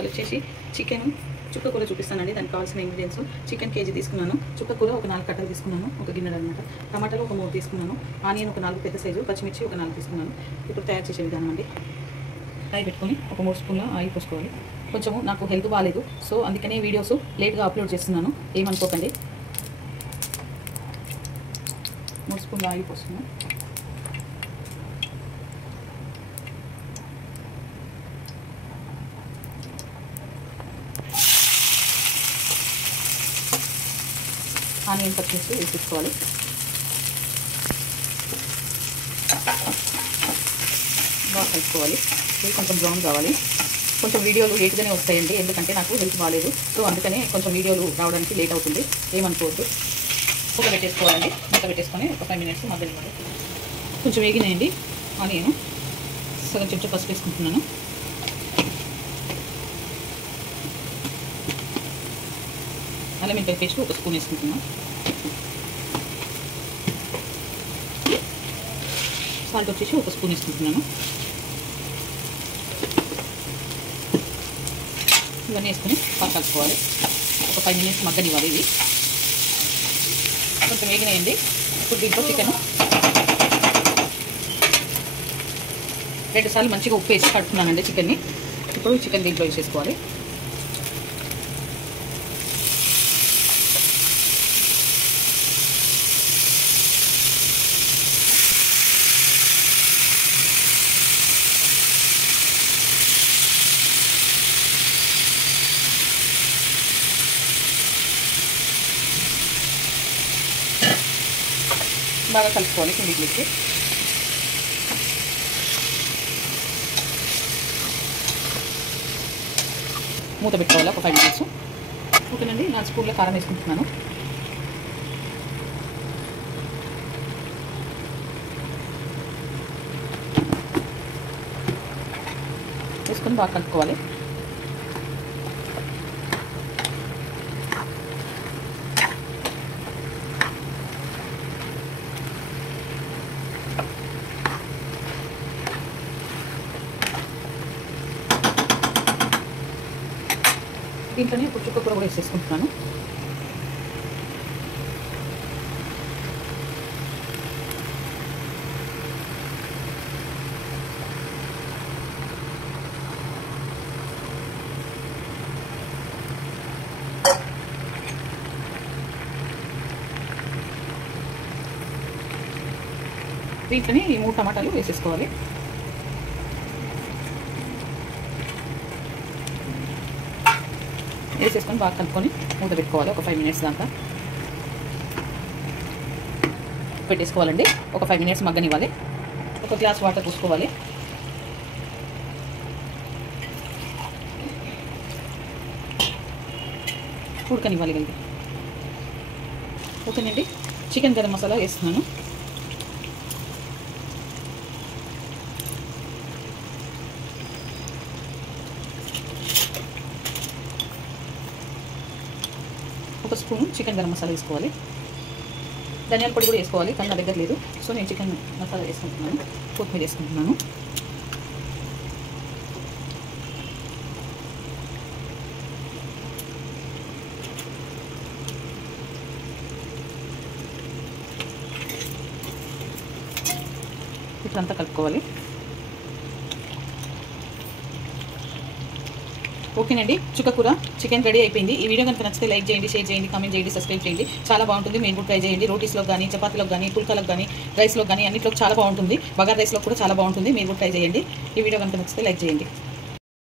ఇవాళ వచ్చేసి చికెన్ చుక్క కూర చూపిస్తానండి. దానికి కావాల్సిన ఇంగ్రీడియంట్స్ చికెన్ కేజీ తీసుకున్నాను, చుక్క కూర ఒక 4 కట్టలు తీసుకున్నాను, ఒక గిన్నె అనమాట, టమాటాలు ఒక 3 తీసుకున్నాను, ఆనియన్ ఒక 4 పెద్ద సైజు, పచ్చిమిర్చి ఒక 4 తీసుకున్నాను. ఇప్పుడు తయారు చేసే విధానం అండి. ఆయిల్ పెట్టుకొని ఒక 3 స్పూన్ల ఆయిల్ పోసుకోవాలి. కొంచెము నాకు హెల్త్ బాగాలేదు, సో అందుకనే వీడియోస్ లేట్గా అప్లోడ్ చేస్తున్నాను, ఏమనుకోకండి. 3 స్పూన్ల ఆయిల్ పోసుకున్నాను. ఆనియన్ కట్ చేసి వేసుకోవాలి. బాగా కలుపుకోవాలి. ఇది కొంచెం బ్రౌన్ కావాలి. కొంచెం వీడియోలు లేట్గానే వస్తాయండి, ఎందుకంటే నాకు హెల్త్ బాగాలేదు, సో అందుకనే కొంచెం వీడియోలు రావడానికి లేట్ అవుతుంది, ఏమనుకోవద్దు. మూత పెట్టేసుకోవాలండి. మూత పెట్టేసుకొని ఒక 5 మినిట్స్ మగ్గనివ్వాలి. కొంచెం వేగినాయండి ఆనియన్. సగం చెంచా పసుపు వేసుకుంటున్నాను. అల్లం వెల్లుల్లి పేస్ట్ ఒక స్పూన్ వేసుకుంటున్నాను. సాల్ట్ వచ్చేసి ఒక స్పూన్ వేసుకుంటున్నాను. ఇవన్నీ వేసుకొని బాగా కలుపుకోవాలి. ఒక 5 మినిట్స్ మగ్గనివ్వాలి. ఇవి కొంచెం వేగినాయండి. ఇప్పుడు దీంట్లో చికెన్ 2 సార్లు మంచిగా ఉప్పు వేసి కడుపుతున్నానండి చికెన్ని. ఇప్పుడు చికెన్ దీంట్లో వేసేసుకోవాలి. బాగా కలుపుకోవాలి. కిందికి వేసి మూత పెట్టుకోవాలి ఒక 5 మినిట్స్. ఓకేనండి. 4 స్పూన్ల కారం వేసుకుంటున్నాను. వేసుకొని బాగా కలుపుకోవాలి. దీంట్లోనే ఇప్పుడు చుక్క కూర కూడా వేసేసుకుంటున్నాను. దీంట్లోనే ఈ 3 టమాటాలు వేసేసుకోవాలి. వేసేసుకొని బాగా కలుపుకొని మూత పెట్టుకోవాలి. ఒక 5 మినిట్స్ దాకా పెట్టేసుకోవాలండి. ఒక 5 మినిట్స్ మగ్గనివ్వాలి. ఒక గ్లాస్ వాటర్ పోసుకోవాలి. ఉడకనివ్వాలి కలిగి. ఓకేనండి. చికెన్ గరం మసాలా వేస్తున్నాను. ఒక స్పూన్ చికెన్ గరం మసాలా వేసుకోవాలి. ధనియాల పొడి కూడా వేసుకోవాలి, కానీ నా దగ్గర లేదు, సో నేను చికెన్ మసాలా వేసుకుంటున్నాను. కొత్తిమీర వేసుకుంటున్నాను. ఇట్లంతా కలుపుకోవాలి. ఓకేనండి. చుక్క కూర చికెన్ రెడీ అయిపోయింది. ఈ వీడియో కనుక నచ్చితే లైక్ చేయండి, షేర్ చేయండి, కామెంట్ చేయండి, సబ్స్క్రైబ్ చేయండి. చాలా బాగుంటుంది. మీరు కూడా ట్రై చేయండి. రోటీస్లో కానీ, చపాతీలకు కానీ, పుల్కాలకు కానీ, రైస్లో కానీ అన్నింటిలో చాలా బాగుంటుంది. బగార్ రైస్లో కూడా చాలా బాగుంటుంది. మీరు కూడా ట్రై చేయండి. ఈ వీడియో కనుక నచ్చితే లైక్ చేయండి.